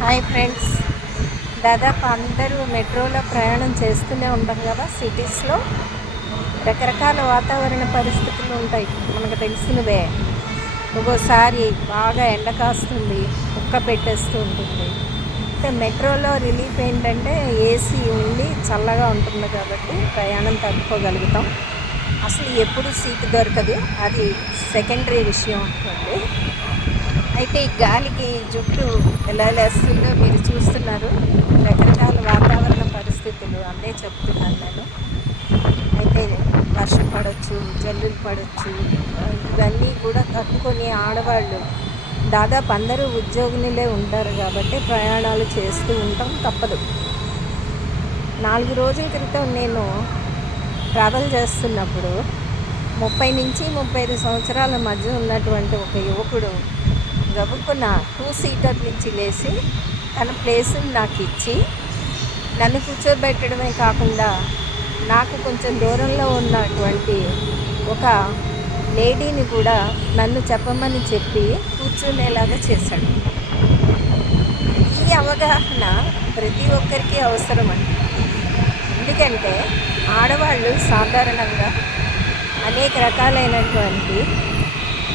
Hi friends. దాదాపు అందరూ మెట్రోలో ప్రయాణం చేస్తూనే ఉంటాం కదా. సిటీస్లో రకరకాల వాతావరణ పరిస్థితులు ఉంటాయి, మనకు తెలిసినవే. ఒక్కోసారి బాగా ఎండ కాస్తుంది, ఉక్క పెట్టేస్తూ ఉంటుంది. అయితే మెట్రోలో రిలీఫ్ ఏంటంటే ఏసీ ఉండి చల్లగా ఉంటుంది కాబట్టి ప్రయాణం తట్టుకోగలుగుతాం. అసలు ఎప్పుడు సీటు దొరకదు, అది సెకండరీ విషయం అనుకోండి. అయితే ఈ గాలికి జుట్టు ఎలా లేస్తుందో మీరు చూస్తున్నారు. రకరకాల వాతావరణ పరిస్థితులు అన్నీ చెప్తున్నాను నేను. అయితే వర్షం పడవచ్చు, జల్లులు పడవచ్చు. ఇవన్నీ కూడా తట్టుకొని ఆడవాళ్ళు దాదాపు అందరూ ఉద్యోగులే ఉంటారు కాబట్టి ప్రయాణాలు చేస్తూ ఉంటాం, తప్పదు. 4 రోజుల క్రితం నేను ట్రావెల్ చేస్తున్నప్పుడు 30 నుంచి 35 సంవత్సరాల మధ్య ఉన్నటువంటి ఒక యువకుడు గబుక్కున 2 సీటర్ నుంచి లేచి తన ప్లేస్ని నాకు ఇచ్చి నన్ను కూర్చోబెట్టడమే కాకుండా నాకు కొంచెం దూరంలో ఉన్నటువంటి ఒక లేడీని కూడా నన్ను చెప్పమని చెప్పి కూర్చునేలాగా చేశాడు. ఈ అవగాహన ప్రతి ఒక్కరికి అవసరం అండి. ఎందుకంటే ఆడవాళ్ళు సాధారణంగా అనేక రకాలైనటువంటి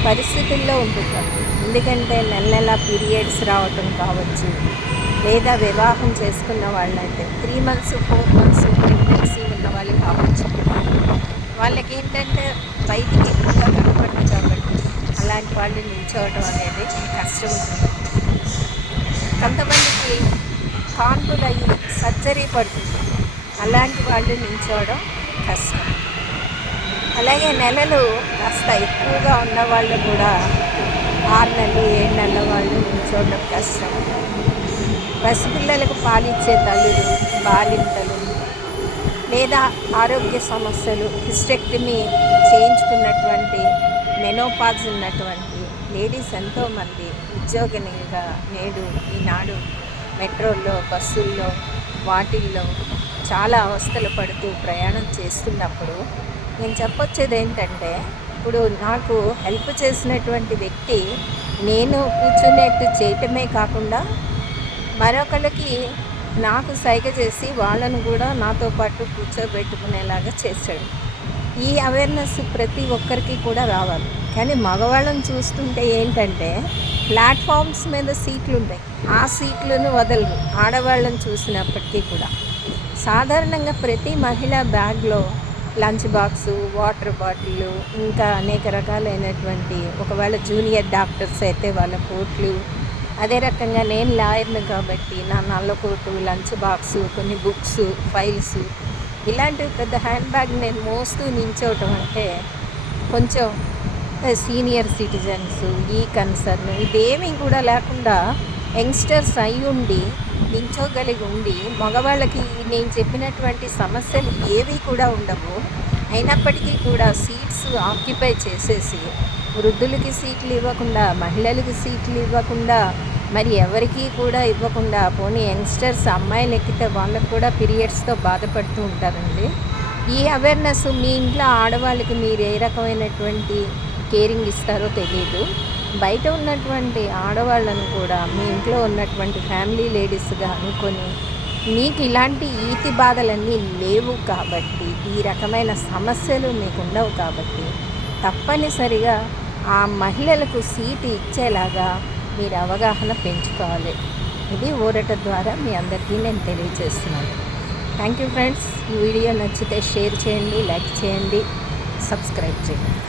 పరిస్థితుల్లో ఉంటుంటారు. ఎందుకంటే నెల పీరియడ్స్ రావటం కావచ్చు, లేదా వివాహం చేసుకున్న వాళ్ళైతే 3 months 4 months ప్రెగ్నెన్సీ ఉన్న వాళ్ళు కావచ్చు. వాళ్ళకి ఏంటంటే బయటికి ఎక్కువగా కనపడదు కాబట్టి అలాంటి వాళ్ళు నిల్చోవడం అనేది కష్టం ఉంటుంది. కొంతమందికి కాన్పులు అయ్యి సర్జరీ పడుతుంది, అలాంటి వాళ్ళు నిల్చోవడం కష్టం. అలాగే నెలలు కాస్త ఎక్కువగా ఉన్న వాళ్ళు కూడా 6 నెలలు 7 నెలల వాళ్ళు నిల్చోవడం కష్టం. పసిపిల్లలకు పాలిచ్చే తల్లులు, బాలింతలు, లేదా ఆరోగ్య సమస్యలు, హిస్టెక్టమీ చేయించుకున్నటువంటి మెనోపాజ్ ఉన్నటువంటి లేడీస్ ఎంతోమంది ఉద్యోగినిగా నేడు ఈనాడు మెట్రోల్లో, బస్సుల్లో, వాటిల్లో చాలా అవస్థలు పడుతూ ప్రయాణం చేస్తున్నప్పుడు నేను చెప్పొచ్చేది ఏంటంటే, ఇప్పుడు నాకు హెల్ప్ చేసినటువంటి వ్యక్తి నేను కూర్చునేట్టు చేయటమే కాకుండా మరొకరికి నాకు సైగ చేసి వాళ్ళను కూడా నాతో పాటు కూర్చోబెట్టుకునేలాగా చేశాడు. ఈ అవేర్నెస్ ప్రతి ఒక్కరికి కూడా రావాలి. కానీ మగవాళ్ళని చూస్తుంటే ఏంటంటే ప్లాట్ఫామ్స్ మీద సీట్లు ఉంటాయి, ఆ సీట్లను వదలరు. ఆడవాళ్ళని చూసినప్పటికీ కూడా సాధారణంగా ప్రతి మహిళ బ్యాగ్లో లంచ్ బాక్సు, వాటర్ బాటిల్, ఇంకా అనేక రకాలైనటువంటి, ఒకవేళ జూనియర్ డాక్టర్స్ అయితే వాళ్ళ కోట్లు, అదే రకంగా నేను లాయర్ను కాబట్టి నా నల్ల కోటు, లంచ్ బాక్సు, కొన్ని బుక్స్, ఫైల్స్, ఇలాంటి పెద్ద హ్యాండ్ బ్యాగ్ నేను మోస్తూ నించోవటం అంటే కొంచెం సీనియర్ సిటిజన్స్ ఈ కన్సర్న్ ఇదేమీ కూడా లేకుండా యంగ్స్టర్స్ అయి ఉండి నించోగలిగి ఉండి మగవాళ్ళకి నేను చెప్పినటువంటి సమస్యలు ఏవి కూడా ఉండవు. అయినప్పటికీ కూడా సీట్స్ ఆక్యుపై చేసేసి వృద్ధులకి సీట్లు ఇవ్వకుండా, మహిళలకి సీట్లు ఇవ్వకుండా, మరి ఎవరికి కూడా ఇవ్వకుండా, పోనీ యంగ్స్టర్స్ అమ్మాయిలు ఎక్కితే వాళ్ళకు కూడా పీరియడ్స్తో బాధపడుతూ ఉంటారండి. ఈ అవేర్నెస్ మీ ఇంట్లో ఆడవాళ్ళకి మీరు ఏ రకమైనటువంటి కేరింగ్ ఇస్తారో తెలియదు. బయట ఉన్నటువంటి ఆడవాళ్ళను కూడా మీ ఇంట్లో ఉన్నటువంటి ఫ్యామిలీ లేడీస్గా అనుకొని మీకు ఇలాంటి ఈతి బాధలన్నీ లేవు కాబట్టి, ఈ రకమైన సమస్యలు మీకు ఉండవు కాబట్టి తప్పనిసరిగా ఆ మహిళలకు సీటు ఇచ్చేలాగా మీరు అవగాహన పెంచుకోవాలి. ఇది ఊరట ద్వారా మీ అందరికీ నేను తెలియజేస్తున్నాను. Thank you friends. ఈ వీడియో నచ్చితే షేర్ చేయండి, లైక్ చేయండి, సబ్స్క్రైబ్ చేయండి.